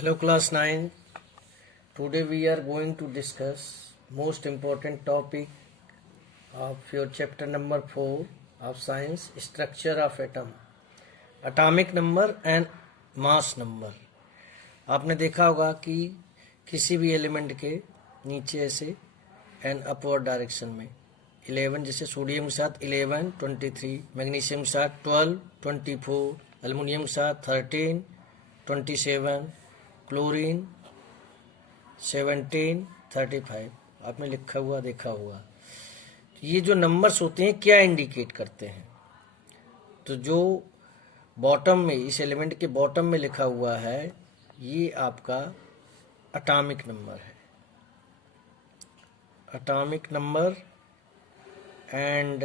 Hello class 9. Today we are going to discuss most important topic of your chapter number 4 of science, structure of atom, atomic number and mass number. आपने देखा होगा कि किसी भी element के नीचे ऐसे एंड अपवर्ड डायरेक्शन में 11, जैसे सोडियम के साथ 11, 23, मैग्नीशियम के साथ 12, 24, एल्युमिनियम के साथ 13, 27, क्लोरीन 17, 35 आपने लिखा हुआ देखा हुआ। ये जो नंबर्स होते हैं क्या इंडिकेट करते हैं? तो जो बॉटम में, इस एलिमेंट के बॉटम में लिखा हुआ है, ये आपका एटॉमिक नंबर है, एटॉमिक नंबर। एंड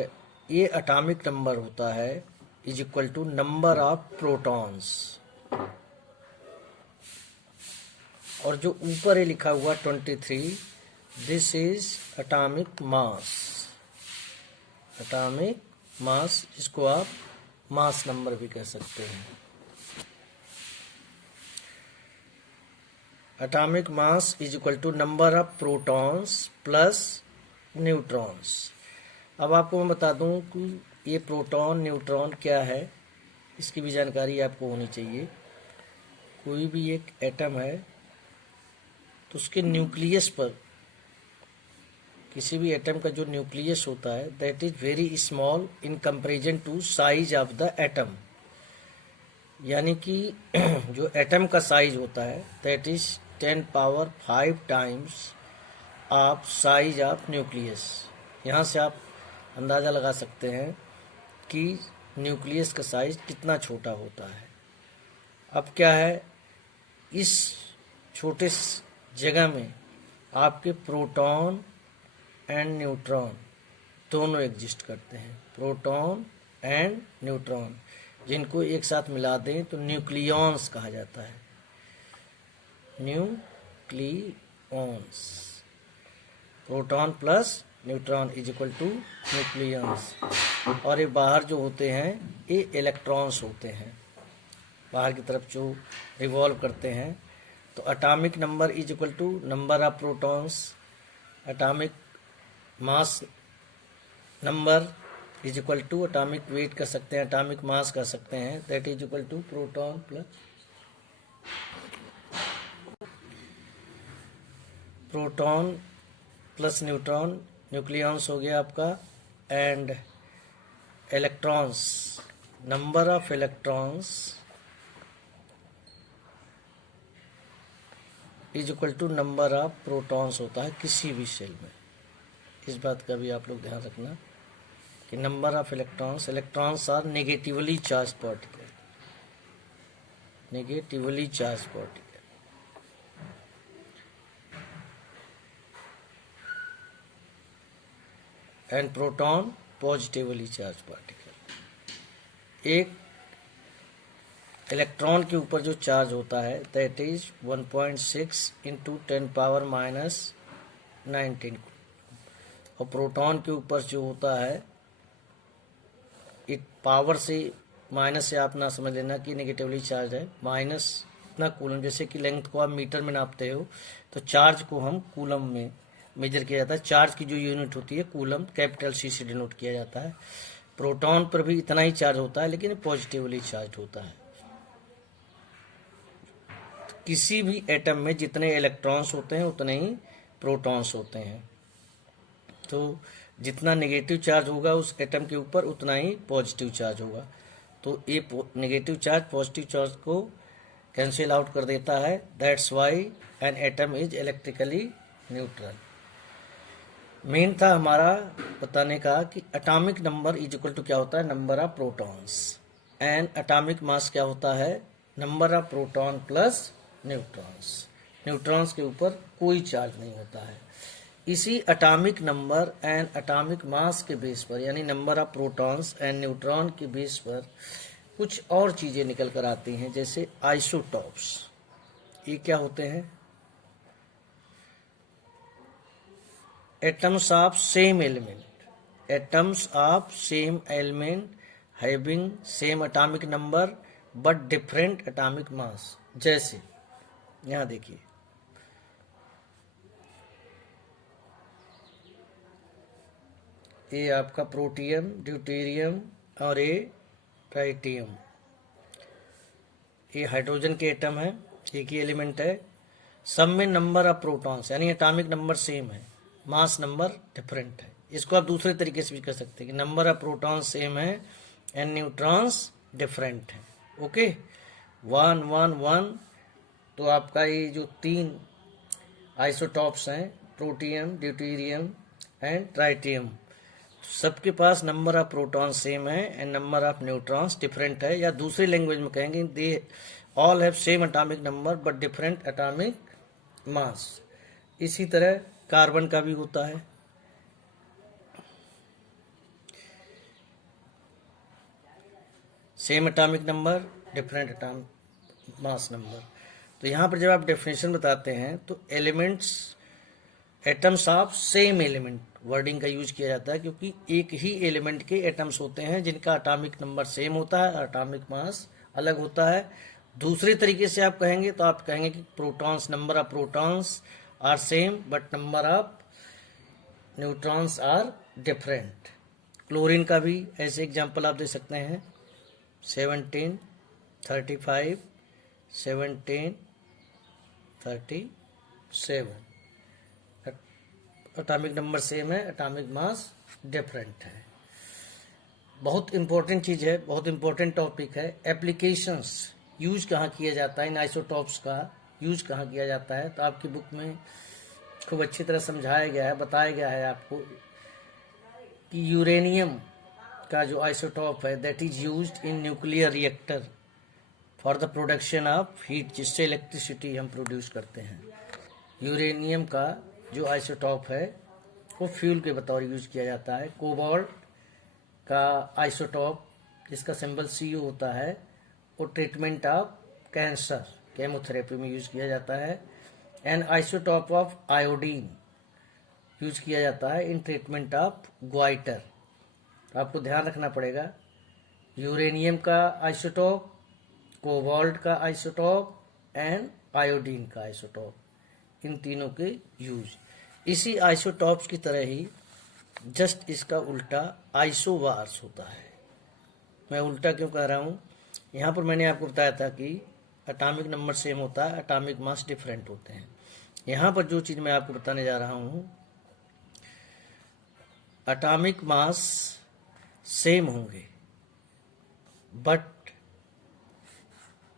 ये एटॉमिक नंबर होता है is equal to number of protons. और जो ऊपर है लिखा हुआ 23, this is atomic mass. Atomic mass, जिसको आप मास नंबर भी कह सकते हैं। Atomic mass is equal to number of protons plus neutrons. अब आपको मैं बता दूं कि ये प्रोटॉन न्यूट्रॉन क्या है, इसकी भी जानकारी आपको होनी चाहिए। कोई भी एक एटम है तो उसके न्यूक्लियस पर, किसी भी एटम का जो न्यूक्लियस होता है that is very small in comparison to size of the atom. यानी कि जो एटम का साइज होता है that is 10 power 5 times of size of nucleus. यहाँ से आप अंदाज़ा लगा सकते हैं कि न्यूक्लियस का साइज कितना छोटा होता है। अब क्या है, इस छोटे जगह में आपके प्रोटॉन एंड न्यूट्रॉन दोनों एग्जिस्ट करते हैं। प्रोटॉन एंड न्यूट्रॉन, जिनको एक साथ मिला दें तो न्यूक्लियॉन्स कहा जाता है। Nucleons, proton plus neutron is equal to nucleons. और ये बाहर जो होते हैं ये इलेक्ट्रॉन्स होते हैं, बाहर की तरफ जो रिवॉल्व करते हैं। तो atomic number is equal to number of protons, atomic mass number is equal to atomic weight कर सकते हैं, एटॉमिक मास कर सकते हैं, that is equal to proton plus neutron, nucleons हो गया आपका, and electrons, number of electrons is equal to number of protons होता है किसी भी सेल में। इस बात का भी आप लोग ध्यान रखना कि number of electrons, electrons are negatively charge particle, negatively charge particle. And proton positively charge particle. एक इलेक्ट्रॉन के ऊपर जो चार्ज होता है that is 1.6 into 10 power minus 19। और प्रोटॉन के ऊपर जो होता है, एक पावर से माइनस से आप ना समझ लेना कि नेगेटिवली चार्ज है, माइनस इतना कूलम। जैसे कि लेंथ को आप मीटर में नापते हो तो चार्ज को हम कूलम में मेजर किया जाता है। चार्ज की जो यूनिट होती है कूलम, कैपिटल C से डिनोट किया जाता है। प्रोटॉन पर भी इतना ही चार्ज होता है लेकिन पॉजिटिवली चार्ज होता है। किसी भी एटम में जितने इलेक्ट्रॉन्स होते हैं उतने ही प्रोटॉन्स होते हैं। तो जितना नेगेटिव चार्ज होगा उस एटम के ऊपर उतना ही पॉजिटिव चार्ज होगा। तो ये नेगेटिव चार्ज पॉजिटिव चार्ज को कैंसिल आउट कर देता है। That's why an atom is electrically neutral. Main था हमारा बताने का कि atomic number is equal to क्या होता है, number of protons, and atomic mass क्या होता है, number of proton plus neutrons. Neutrons के ऊपर कोई चार्ज नहीं होता है। इसी atomic number and atomic mass के बेस पर, यानी number of protons and neutron के बेस पर कुछ और चीजें निकल कर आती हैं, जैसे आइसोटॉप्स। ये क्या होते हैं, atoms of same element, atoms of same element having same atomic number but different atomic mass. जैसे यहाँ देखिए, ये आपका प्रोटियम, ड्यूटेरियम और ये ट्राइटियम, ये हाइड्रोजन के एटम है, एक ही एलिमेंट है। सब में नंबर ऑफ प्रोटॉन्स यानी एटॉमिक नंबर सेम है, मास नंबर डिफरेंट है। इसको आप दूसरे तरीके से भी कर सकते हैं कि नंबर ऑफ प्रोटॉन्स सेम है एंड न्यूट्रॉन्स डिफरेंट है। ओके, 1 1 1। तो आपका ये जो 3 आइसोटॉप्स हैं, प्रोटियम, ड्यूटेरियम एंड ट्राइटियम, सबके पास नंबर ऑफ प्रोटॉन्स सेम है and number of neutrons different है, या दूसरी लैंग्वेज में कहेंगे they all have same atomic number but different atomic mass. इसी तरह कार्बन का भी होता है। Same atomic number, different atomic mass number. तो यहाँ पर जब आप डेफिनेशन बताते हैं तो elements, atoms of same element wording का यूज किया जाता है, क्योंकि एक ही एलिमेंट के एटम्स होते हैं जिनका एटॉमिक नंबर सेम होता है, एटॉमिक मास अलग होता है। दूसरे तरीके से आप कहेंगे तो आप कहेंगे कि protons, number of protons are same but number of neutrons are different. Chlorine का भी ऐसे एग्जांपल आप दे सकते हैं, 17 35 17 37, एटॉमिक नंबर सेम है, एटॉमिक मास डिफरेंट है। बहुत इंपॉर्टेंट चीज़ है, बहुत इंपॉर्टेंट टॉपिक है। एप्लीकेशंस, यूज कहाँ किया जाता है, इन आइसोटॉप्स का यूज कहाँ किया जाता है, तो आपकी बुक में खूब अच्छी तरह समझाया गया है, बताया गया है आपको कि यूरेनियम का जो आइसोटॉप है that is used in nuclear reactor for the production of heat, जिससे इलेक्ट्रिसिटी हम प्रोड्यूस करते हैं। यूरेनियम का जो आइसोटॉप है वो फ्यूल के बतौर यूज किया जाता है। कोबाल्ट का आइसोटॉप जिसका सिंबल Cu होता है वो ट्रीटमेंट ऑफ कैंसर, केमोथेरेपी में यूज किया जाता है। And isotope of iodine use किया जाता है इन ट्रीटमेंट ऑफ ग्वाइटर। तो आपको ध्यान रखना पड़ेगा, यूरेनियम का आइसोटॉप, कोबाल्ट का आइसोटॉप एंड आयोडीन का आइसोटॉप, इन तीनों के यूज। इसी आइसोटॉप्स की तरह ही जस्ट इसका उल्टा आइसोबार्स होता है। मैं उल्टा क्यों कह रहा हूँ, यहाँ पर मैंने आपको बताया था कि एटॉमिक नंबर सेम होता है, एटॉमिक मास डिफरेंट होते हैं। यहाँ पर जो चीज़ मैं आपको बताने जा रहा हूँ, एटॉमिक मास सेम होंगे बट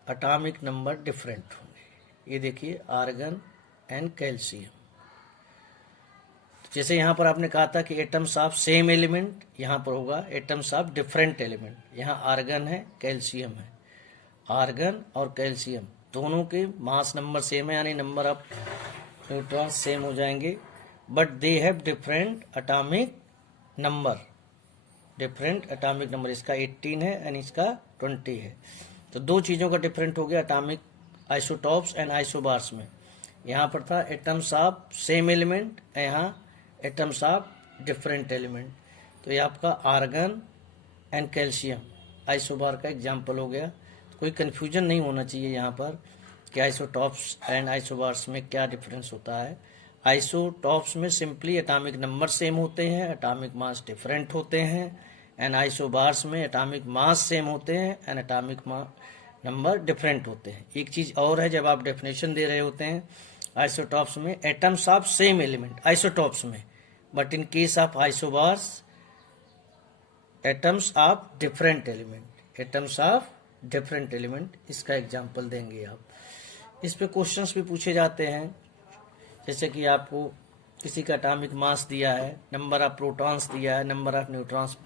एटॉमिक नंबर डिफरेंट होंगे। ये देखिए, आर्गन एंड कैल्शियम। जैसे यहाँ पर आपने कहा था कि एटम्स ऑफ सेम एलिमेंट, यहाँ पर होगा एटम्स ऑफ डिफरेंट एलिमेंट। यहाँ आर्गन है, कैल्शियम है, आर्गन और कैल्शियम दोनों के मास नंबर सेम है, यानी नंबर ऑफ न्यूट्रॉन्स सेम हो जाएंगे, but they have different atomic number, different atomic number. इसका 18 है एंड इसका 20 है। तो दो चीज़ों का डिफरेंट हो गया एटॉमिक आइसोटॉप्स एंड आइसोबार्स में। यहाँ पर था एटम्स ऑफ सेम एलिमेंट, यहाँ एटम्स ऑफ डिफरेंट एलिमेंट। तो ये आपका आर्गन एंड कैल्शियम आइसोबार का एग्जाम्पल हो गया। तो कोई कन्फ्यूजन नहीं होना चाहिए यहाँ पर कि आइसोटॉप्स एंड आइसोबार्स में क्या डिफरेंस होता है। आइसोटॉप्स में सिंपली एटॉमिक नंबर सेम होते हैं, एटॉमिक मास डिफरेंट होते हैं, एंड आइसोबार्स में एटॉमिक मास सेम होते हैं एंड एटॉमिक नंबर डिफरेंट होते हैं। एक चीज़ और है, जब आप डेफिनेशन दे रहे होते हैं आइसोटॉप्स में, atoms of same element isotopes में, but in case of isobars atoms of different element, atoms of different element, इसका एग्जाम्पल देंगे आप। इस पे क्वेश्चंस भी पूछे जाते हैं, जैसे कि आपको किसी का एटॉमिक मास दिया है, नंबर ऑफ प्रोटॉन्स दिया है, नंबर ऑफ न्यूट्रॉन्स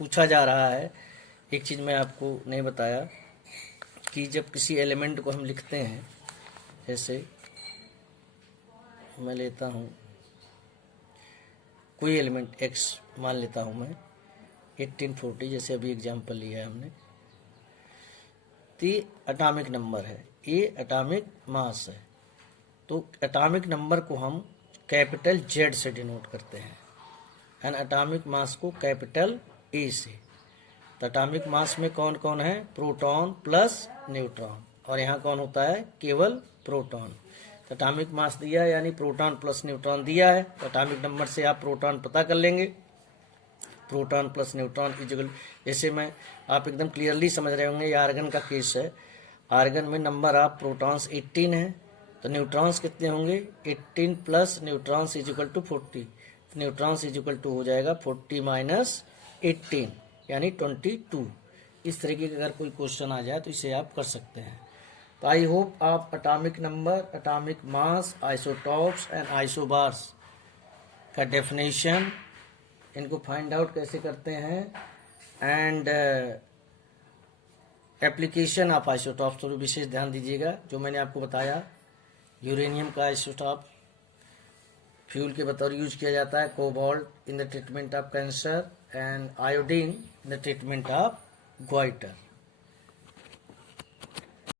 पूछा जा रहा है। एक चीज़ मैं आपको नहीं बताया कि जब किसी एलिमेंट को हम लिखते हैं, जैसे मैं लेता हूँ कोई एलिमेंट x मान लेता हूँ मैं 1840, जैसे अभी एग्जांपल लिया है हमने, तो ये एटॉमिक नंबर है, ये एटॉमिक मास है। तो एटॉमिक नंबर को हम कैपिटल Z से डिनोट करते हैं एंड एटॉमिक मास को कैपिटल A से। तो एटॉमिक मास में कौन कौन है, प्रोटॉन प्लस न्यूट्रॉन, और यहाँ कौन होता है, केवल प्रोटॉन। तो एटॉमिक मास दिया है यानी प्रोटॉन प्लस न्यूट्रॉन दिया है, तो एटॉमिक नंबर से आप प्रोटॉन पता कर लेंगे। प्रोटॉन प्लस न्यूट्रॉन इक्वल, जैसे मैं आप एकदम क्लियरली समझ रहे होंगे, ये आर्गन का केस है। आर्गन में नंबर ऑफ प्रोटॉन्स 18 है, तो न्यूट्रॉन्स कितने होंगे, 18 plus neutrons is equal to 40। Neutrons is equal to हो जाएगा 40 माइनस 18 यानी 22। इस तरीके का अगर कोई क्वेश्चन आ जाए तो इसे आप कर सकते हैं। तो आई होप आप atomic number, atomic mass, isotopes and isobars का डेफिनेशन, इनको फाइंड आउट कैसे करते हैं, एंड एप्लीकेशन ऑफ आइसोटॉप्स पर विशेष ध्यान दीजिएगा। जो मैंने आपको बताया, यूरेनियम का आइसोटॉप फ्यूल के बतौर यूज किया जाता है, cobalt in the treatment of cancer, and iodine in the treatment of goitre.